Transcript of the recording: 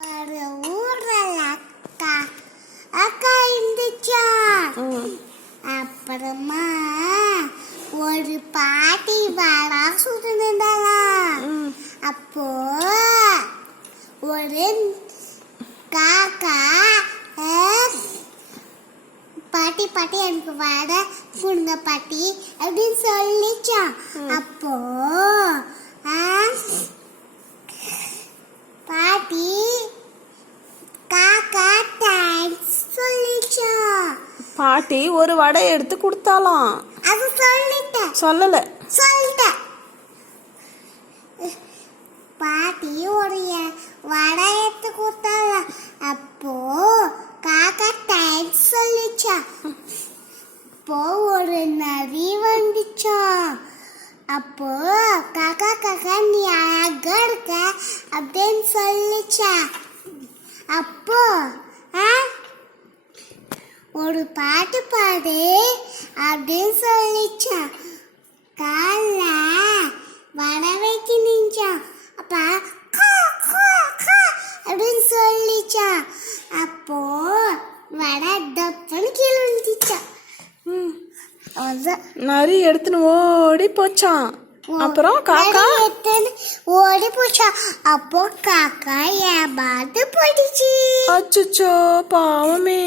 ஒரு ஊர்ல அக்கா அக்கா இருந்துச்சா. அப்புறமா ஒரு பாட்டி வடை சுட்டுனாலாம். அப்போ ஒரு காக்கா பாட்டி பாட்டி எனக்கு வடை கொடுங்க பாட்டி அப்படின்னு சொல்லிச்சான். அப்போ பாட்டி காக்கா தேங்க்ஸ் சொல்லிச்சான். பாட்டி ஒரு வடை எடுத்து கொடுத்தாலாம். அது சொல்லிட்டேன். சொல்லிட்டேன். பாட்டி ஒரு வடை எடுத்து கொடுத்தால. அப்போ காக்கா தேங்க்ஸ் சொல்லிச்சா. அப்போ ஒரு நரி வந்துச்சான். அப்போ காக்கா காக்கா நீ அழகா இருக்க அப்படின்னு சொல்லிச்சா. அப்போ ஒரு பாட்டு பாடு அப்படின்னு சொல்லிச்சா. கால வடை வைக்க நின்றான். அப்ப அப்படின்னு சொல்லிச்சா. அப்போ வடை டப்புன்னு கீழே விழுந்துச்சா. நரி எடுத்துன்னு ஓடி போச்சான். அப்புறம் காக்கா ஓடி போச்சா. அப்போ காக்கா ஏமாந்து போயிடுச்சு. அச்சோ பாவமே.